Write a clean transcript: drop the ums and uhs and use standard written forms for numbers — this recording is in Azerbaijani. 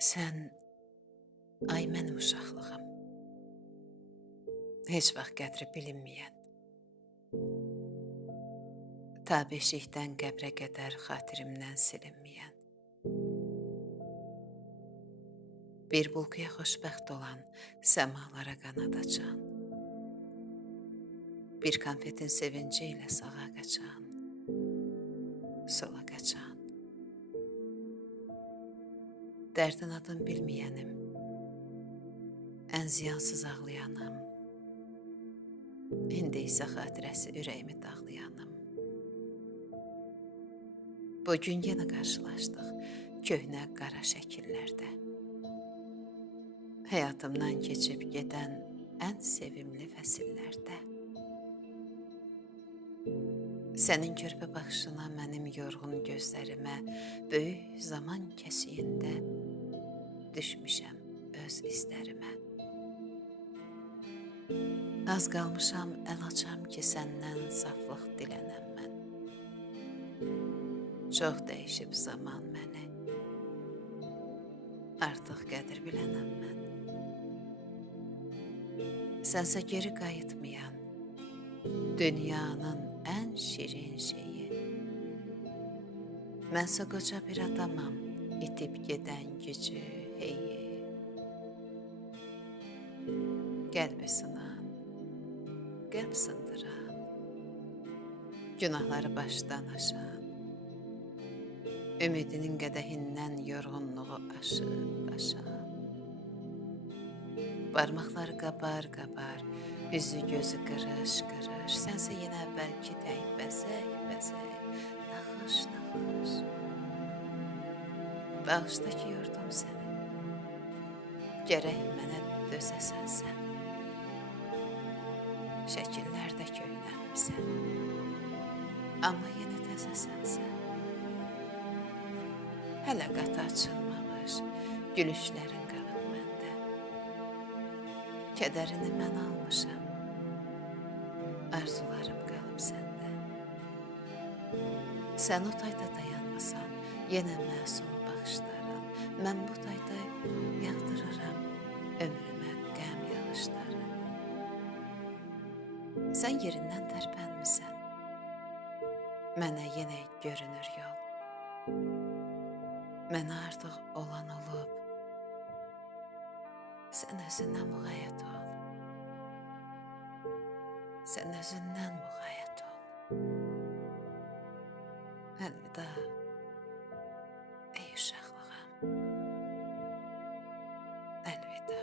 Sən, ay mənim uşaqlığım, heç vaxt qədri bilinməyən, ta beşikdən qəbrə qədər xatirimdən silinməyən, bir bulkuya xoşbəxt olan səmalara qanad açan, bir konfetin sevinci ilə sağa qaçan, sola qaçan, dərdin adın bilməyənim, ən ziyansız ağlayanım, indi isə xatirəsi ürəyimi dağlayanım. Bugün yenə qarşılaşdıq köhnə qara şəkillərdə. Həyatımdan keçib gedən ən sevimli fəsillərdə. Sənin körpə baxışına, mənim yorğun gözlərimə, böyük zaman kəsiyində düşmüşəm öz izlərimə. Az qalmışam əl açam ki, səndən saflıq dilənəm mən. Çox dəyişib zaman məni, artıq qədir bilənəm mən. Sənsə geri qayıtmayan, dünyanın ən şirin şeyi. Mənsə qoca bir adamam, itib gedən gücü, heyi. Qəlbi sınan, qəlb sındıran, günahları başdan aşan, ümidinin qədəhindən yorğunluğu aşıb daşan. Barmaqları qabar-qabar, üzü gözü qırış-qırış, sənsə yenə əvvəlki tək bəzək-bəzək, naxış-naxış. Bağışda ki, yordum səni, gərək mənə dözəsən sən. Şəkillərdə köhnəlmisən, amma yenə təzəsən sən. Hələ qatı açılmamış, gülüşlərin qalıb məndə. Kədərini mən almışam, arzularım qalıb səndə. Sən o tayda dayanmasan, yenə məsum baxışların, mən bu tayda yağdırıram ömrümə qəm yağışları. Sən yerindən tərpənmisən, mənə yenə görünür yol. Mənə artıq olan olub, sən özündən müğayət ol. Sən özündən müğayət ol. Əlvida, ey uşaqlığım, əlvida.